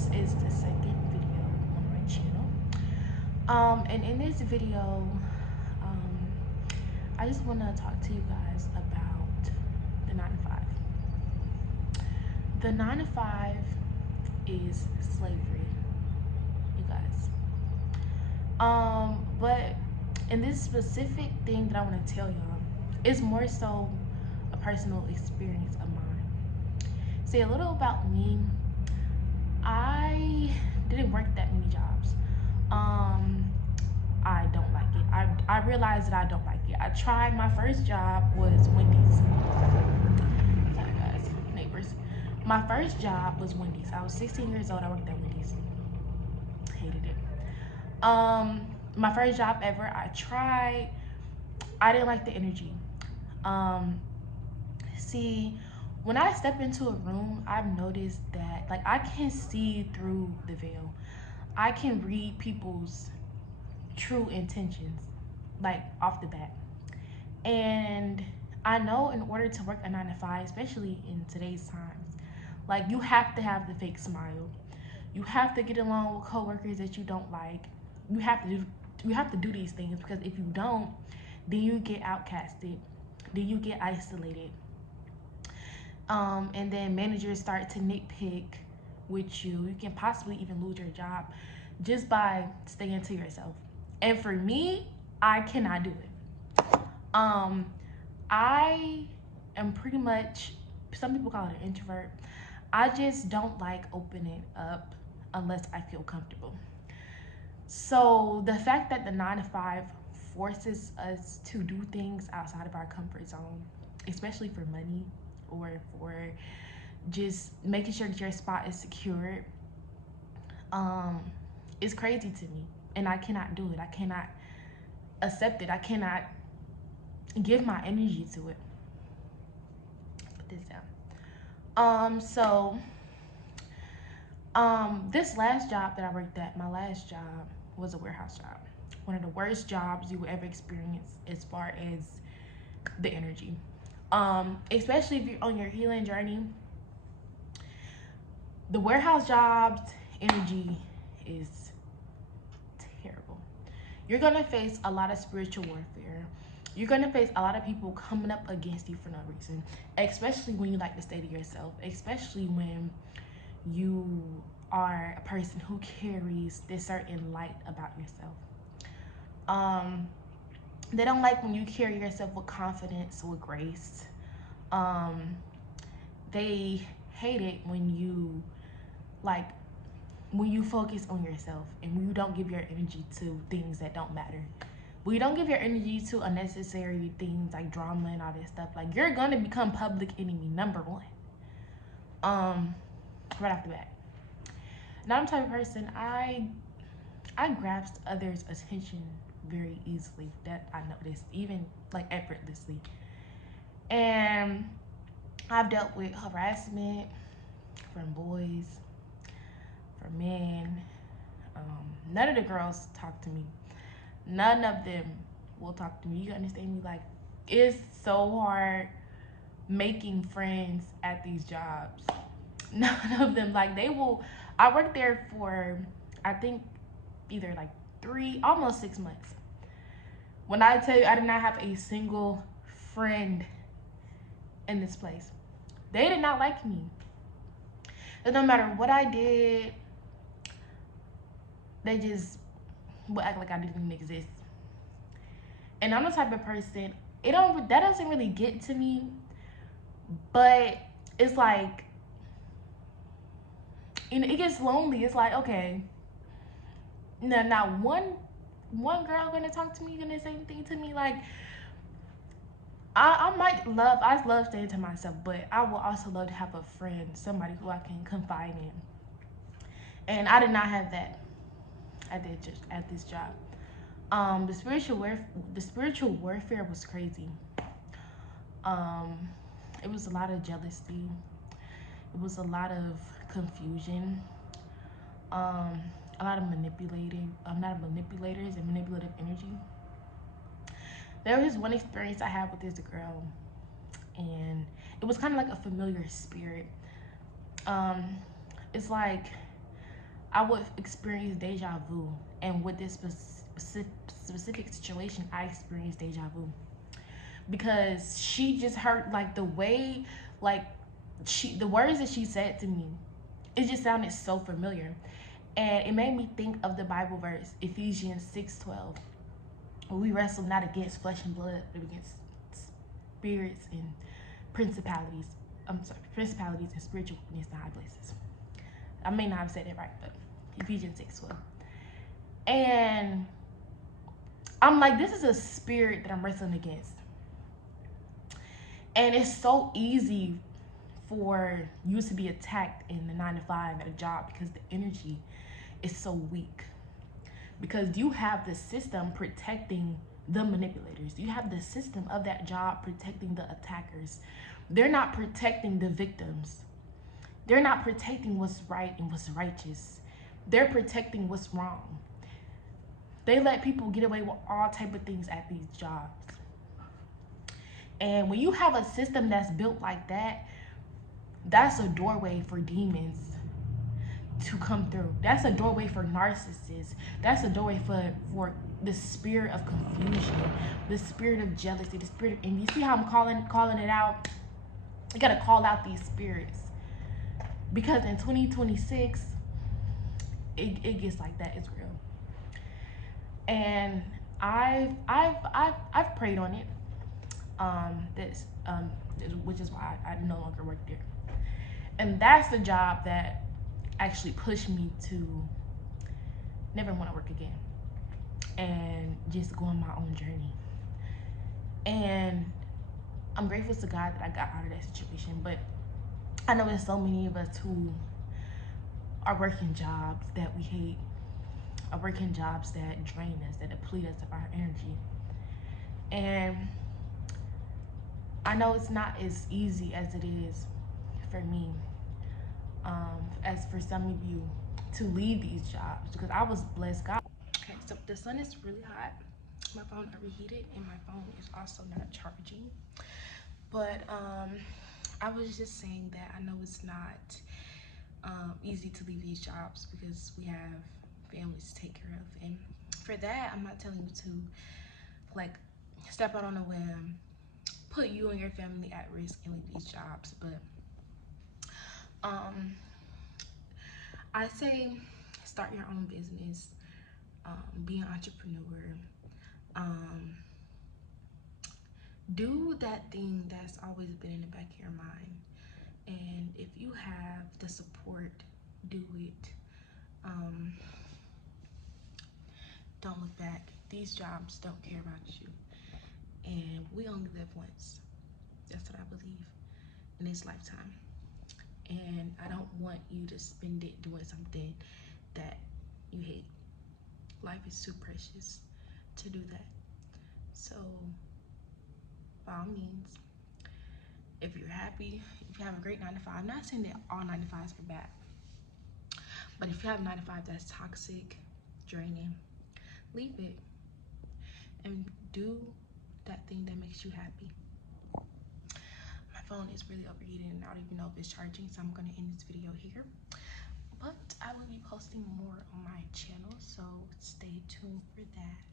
this is the second video on my channel. And in this video, um, I just want to talk to you guys about the 9 to 5. The 9 to 5 is slavery, you guys. But in this specific thing that I want to tell y'all, it's more so a personal experience of mine. See, a little about me. I didn't work that many jobs. I don't like it. I realized that I don't like it. I tried. My first job was Wendy's. Sorry guys, neighbors. My first job was Wendy's. I was 16 years old. I worked at Wendy's. Hated it. My first job ever. I tried. I didn't like the energy. See, when I step into a room, I've noticed that like I can see through the veil. I can read people's true intentions, like off the bat. And I know in order to work a 9 to 5, especially in today's times, like you have to have the fake smile. You have to get along with coworkers that you don't like. You have to do these things, because if you don't, then you get outcasted, then you get isolated. And then managers start to nitpick with you. You can possibly even lose your job just by staying to yourself. And for me, I cannot do it. I am pretty much, some people call it an introvert. I just don't like opening up unless I feel comfortable. So the fact that the 9 to 5 forces us to do things outside of our comfort zone, especially for money or for just making sure that your spot is secured, is crazy to me. And I cannot do it. I cannot accept it. I cannot give my energy to it. Put this down. This last job that I worked at, my last job was a warehouse job. One of the worst jobs you will ever experience as far as the energy. Especially if you're on your healing journey. The warehouse job's energy is terrible. You're gonna face a lot of spiritual warfare. You're gonna face a lot of people coming up against you for no reason, especially when you like to stay to yourself, especially when you are a person who carries this certain light about yourself. They don't like when you carry yourself with confidence, with grace. They hate it when you focus on yourself and when you don't give your energy to things that don't matter. When you don't give your energy to unnecessary things like drama and all this stuff, like you're gonna become public enemy number one. Right off the bat. Now I'm the type of person, I grasp others' attention very easily. That I noticed, even like effortlessly. And I've dealt with harassment from boys, from men. None of the girls talk to me. None of them will talk to me. You understand me? Like, it's so hard making friends at these jobs. None of them, like, I worked there for, I think, either like almost 6 months. When I tell you I did not have a single friend in this place. They did not like me. It no matter what I did, they just would act like I didn't even exist. And I'm the type of person, that doesn't really get to me, but it's like, it gets lonely. It's like, okay, now not one girl gonna talk to me, gonna say anything to me. Like, I love staying to myself, but I will also love to have a friend, somebody who I can confide in. And I did not have that at this job. The spiritual warfare was crazy. It was a lot of jealousy. It was a lot of confusion. A lot of manipulative and manipulative energy. There was one experience I had with this girl, and it was kind of like a familiar spirit. It's like I would experience deja vu. And with this specific situation, I experienced deja vu because she just heard like the way, like the words that she said to me, it just sounded so familiar. And it made me think of the Bible verse, Ephesians 6:12. We wrestle not against flesh and blood, but against spirits and principalities. I'm sorry, principalities and spiritual wickedness in high places. I may not have said it right, but Ephesians 6:12. And I'm like, this is a spirit that I'm wrestling against. And it's so easy for you to be attacked in the 9 to 5 at a job because the energy is so weak. Because you have the system protecting the manipulators. You have the system of that job protecting the attackers. They're not protecting the victims. They're not protecting what's right and what's righteous. They're protecting what's wrong. They let people get away with all type of things at these jobs. And when you have a system that's built like that, that's a doorway for demons to come through. That's a doorway for narcissists. That's a doorway for the spirit of confusion, the spirit of jealousy, the spirit of envy. You see how I'm calling it out? You gotta call out these spirits. Because in 2026, it gets like that. It's real. And I've prayed on it. Which is why I no longer work there. And that's the job that actually pushed me to never want to work again and just go on my own journey. And I'm grateful to God that I got out of that situation. But I know there's so many of us who are working jobs that we hate, are working jobs that drain us, that deplete us of our energy. And I know it's not as easy as it is for me, as for some of you, to leave these jobs, because I was blessed. God. Okay, so the sun is really hot. My phone overheated, and my phone is also not charging. But I was just saying that I know it's not easy to leave these jobs because we have families to take care of, and for that, I'm not telling you to like step out on a whim, put you and your family at risk and leave these jobs. But I say start your own business, be an entrepreneur, do that thing that's always been in the back of your mind. And if you have the support, do it. Don't look back. These jobs don't care about you. And we only live once. That's what I believe in this lifetime. And I don't want you to spend it doing something that you hate. Life is too precious to do that. So, by all means, if you're happy, if you have a great 9 to 5, I'm not saying that all 9 to 5s are bad, but if you have a 9 to 5 that's toxic, draining, leave it and do that thing that makes you happy. My phone is really overheating and I don't even know if it's charging, so I'm gonna end this video here. But I will be posting more on my channel, so stay tuned for that.